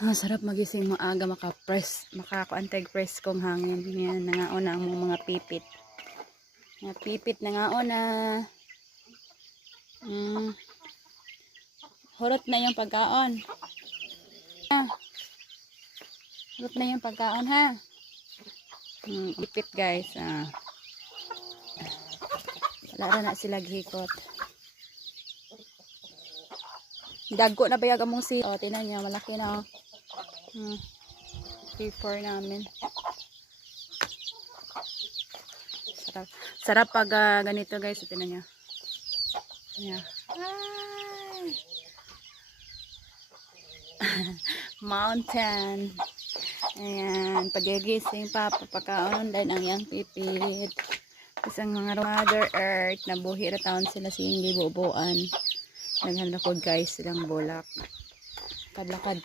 Sarap magising maaga makakuantay-press kong hangin. Yan, nangauna ang mga pipit. Mga pipit nangauna. Hurot na yung pagkaon. Hurot na yung pagkaon ha. Pipit guys. Wala na sila gihikot. Dagko na bayag among si. O, tinan niya, malaki na. P4 namin. Sarap. Sarap pag ganito guys. Tinan niya. Yeah. Mountain. Ayan. Pagigising pa. Papakaon din ang yang pipit. Isang mga Mother Earth. Nabuhi na taon sila sa hindi bubuan. Naghanapod guys silang bulak. Kadlakad